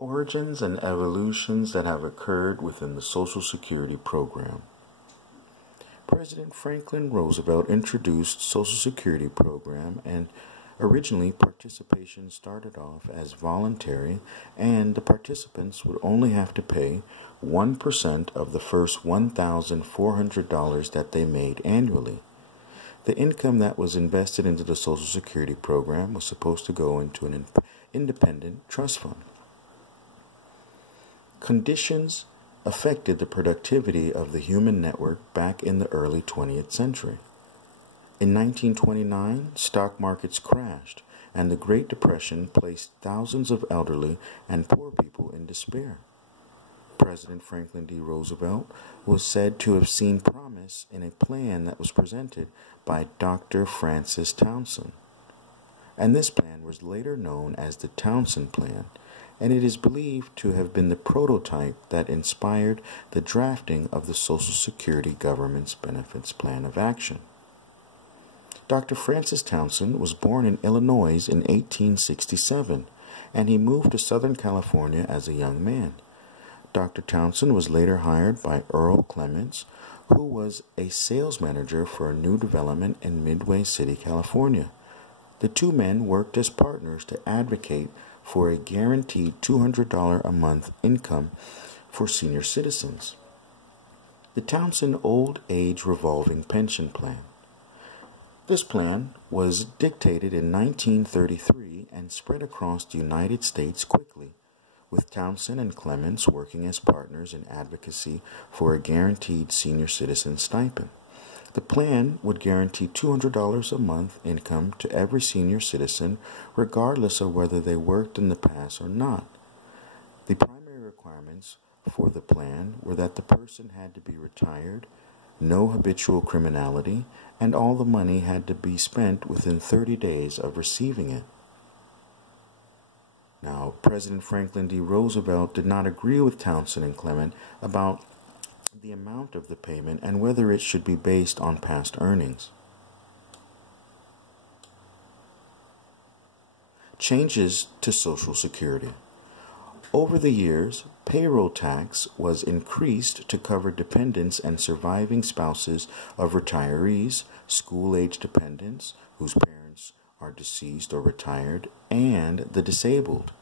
Origins and evolutions that have occurred within the Social Security program. President Franklin Roosevelt introduced Social Security program, and originally participation started off as voluntary, and the participants would only have to pay 1% of the first $1,400 that they made annually. The income that was invested into the Social Security program was supposed to go into an independent trust fund. Conditions affected the productivity of the human network back in the early 20th century. In 1929, stock markets crashed, and the Great Depression placed thousands of elderly and poor people in despair. President Franklin D. Roosevelt was said to have seen promise in a plan that was presented by Dr. Francis Townsend. And this plan was later known as the Townsend Plan, and it is believed to have been the prototype that inspired the drafting of the Social Security Government's Benefits Plan of Action. Dr. Francis Townsend was born in Illinois in 1867, and he moved to Southern California as a young man. Dr. Townsend was later hired by Earl Clements, who was a sales manager for a new development in Midway City, California. The two men worked as partners to advocate for a guaranteed $200 a month income for senior citizens. The Townsend Old Age Revolving Pension Plan. This plan was dictated in 1933 and spread across the United States quickly, with Townsend and Clements working as partners in advocacy for a guaranteed senior citizen stipend. The plan would guarantee $200 a month income to every senior citizen, regardless of whether they worked in the past or not. The primary requirements for the plan were that the person had to be retired, no habitual criminality, and all the money had to be spent within 30 days of receiving it. Now, President Franklin D. Roosevelt did not agree with Townsend and Clement about the amount of the payment and whether it should be based on past earnings. Changes to Social Security. Over the years, payroll tax was increased to cover dependents and surviving spouses of retirees, school-age dependents whose parents are deceased or retired, and the disabled.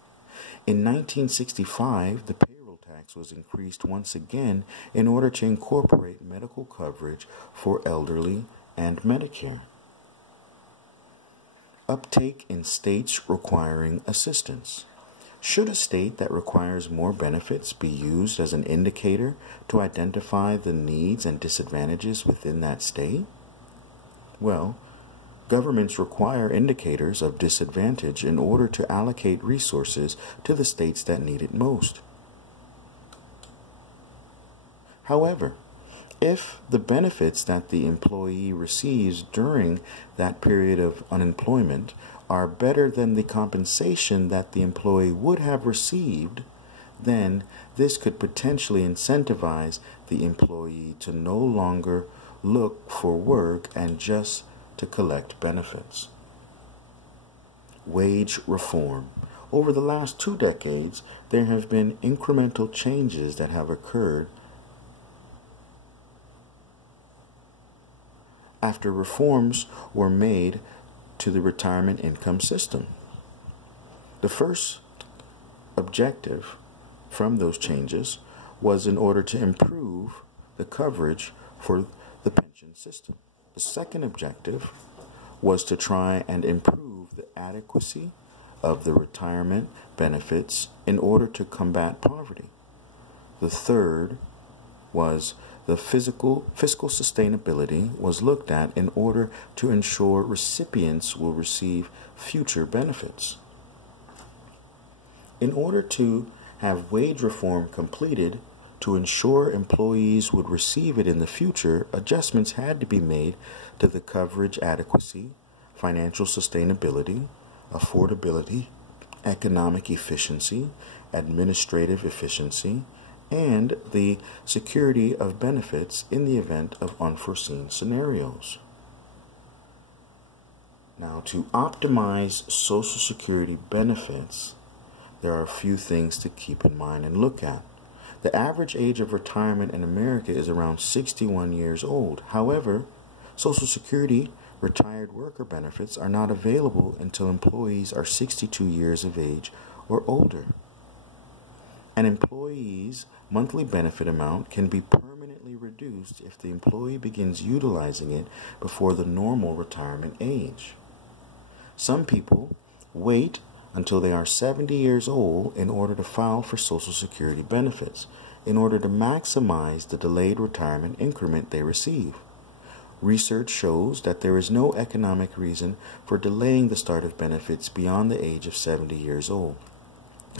In 1965, the payroll tax was increased once again in order to incorporate medical coverage for elderly and Medicare. Uptake in states requiring assistance. Should a state that requires more benefits be used as an indicator to identify the needs and disadvantages within that state? Well, governments require indicators of disadvantage in order to allocate resources to the states that need it most. However, if the benefits that the employee receives during that period of unemployment are better than the compensation that the employee would have received, then this could potentially incentivize the employee to no longer look for work and just to collect benefits. Wage reform. Over the last 2 decades, there have been incremental changes that have occurred after reforms were made to the retirement income system. The first objective from those changes was in order to improve the coverage for the pension system. The second objective was to try and improve the adequacy of the retirement benefits in order to combat poverty. The third was the fiscal sustainability was looked at in order to ensure recipients will receive future benefits. In order to have wage reform completed, to ensure employees would receive it in the future, adjustments had to be made to the coverage adequacy, financial sustainability, affordability, economic efficiency, administrative efficiency, and the security of benefits in the event of unforeseen scenarios. Now, to optimize Social Security benefits, there are a few things to keep in mind and look at. The average age of retirement in America is around 61 years old. However, Social Security retired worker benefits are not available until employees are 62 years of age or older. An employee's monthly benefit amount can be permanently reduced if the employee begins utilizing it before the normal retirement age. Some people wait until they are 70 years old in order to file for Social Security benefits, in order to maximize the delayed retirement increment they receive. Research shows that there is no economic reason for delaying the start of benefits beyond the age of 70 years old.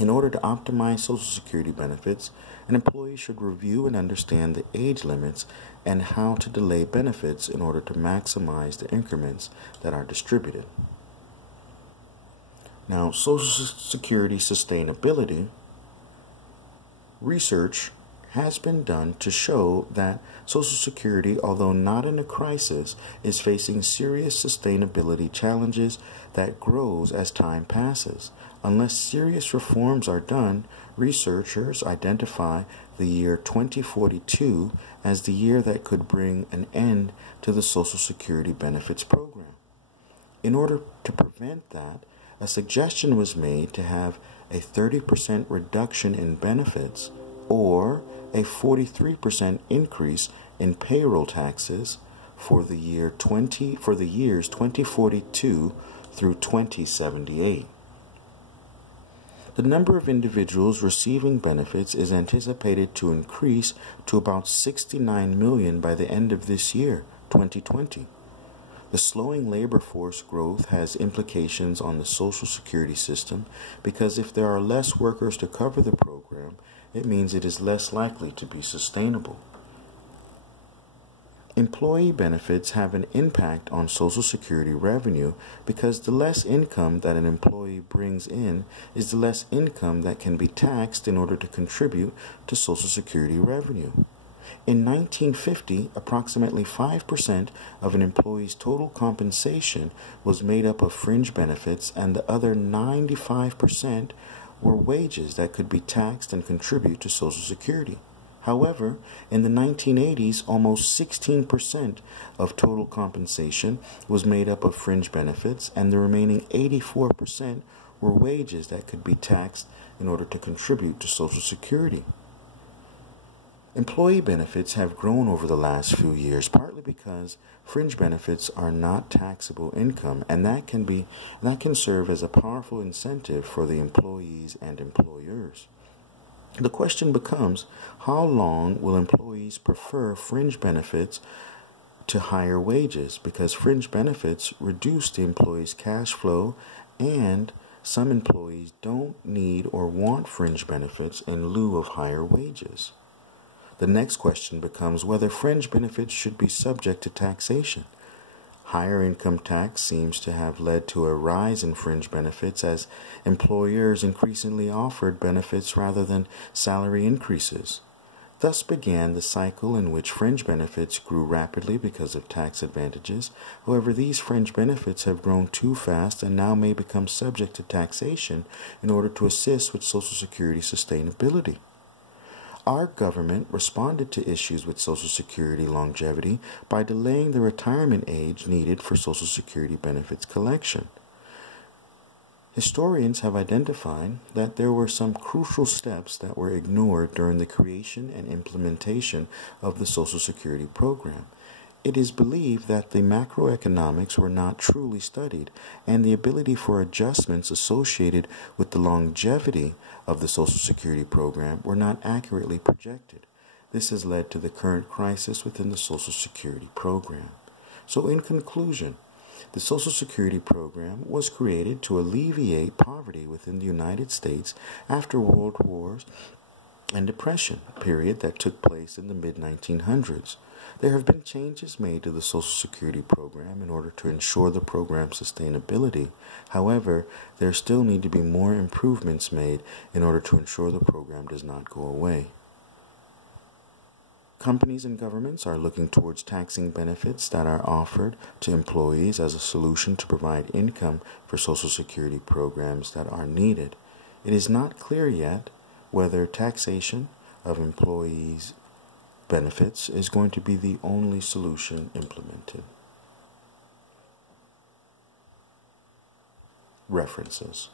In order to optimize Social Security benefits, an employee should review and understand the age limits and how to delay benefits in order to maximize the increments that are distributed. Now, Social Security sustainability research has been done to show that Social Security, although not in a crisis, is facing serious sustainability challenges that grows as time passes. Unless serious reforms are done, researchers identify the year 2042 as the year that could bring an end to the Social Security benefits program. In order to prevent that, a suggestion was made to have a 30% reduction in benefits or a 43% increase in payroll taxes for the years 2042 through 2078. The number of individuals receiving benefits is anticipated to increase to about 69 million by the end of this year, 2020. The slowing labor force growth has implications on the Social Security system because if there are less workers to cover the program, it means it is less likely to be sustainable. Employee benefits have an impact on Social Security revenue because the less income that an employee brings in is the less income that can be taxed in order to contribute to Social Security revenue. In 1950, approximately 5% of an employee's total compensation was made up of fringe benefits, and the other 95% were wages that could be taxed and contribute to Social Security. However, in the 1980s, almost 16% of total compensation was made up of fringe benefits, and the remaining 84% were wages that could be taxed in order to contribute to Social Security. Employee benefits have grown over the last few years, partly because fringe benefits are not taxable income, and that can serve as a powerful incentive for the employees and employers. The question becomes, how long will employees prefer fringe benefits to higher wages? Because fringe benefits reduce the employee's cash flow, and some employees don't need or want fringe benefits in lieu of higher wages. The next question becomes whether fringe benefits should be subject to taxation. Higher income tax seems to have led to a rise in fringe benefits as employers increasingly offered benefits rather than salary increases. Thus began the cycle in which fringe benefits grew rapidly because of tax advantages. However, these fringe benefits have grown too fast and now may become subject to taxation in order to assist with Social Security sustainability. Our government responded to issues with Social Security longevity by delaying the retirement age needed for Social Security benefits collection. Historians have identified that there were some crucial steps that were ignored during the creation and implementation of the Social Security program. It is believed that the macroeconomics were not truly studied, and the ability for adjustments associated with the longevity of the Social Security program were not accurately projected. This has led to the current crisis within the Social Security program. So in conclusion, the Social Security program was created to alleviate poverty within the United States after World Wars and Depression period that took place in the mid-1900s. There have been changes made to the Social Security program in order to ensure the program's sustainability. However, there still need to be more improvements made in order to ensure the program does not go away. Companies and governments are looking towards taxing benefits that are offered to employees as a solution to provide income for Social Security programs that are needed. It is not clear yet whether taxation of employees' benefits is going to be the only solution implemented. References.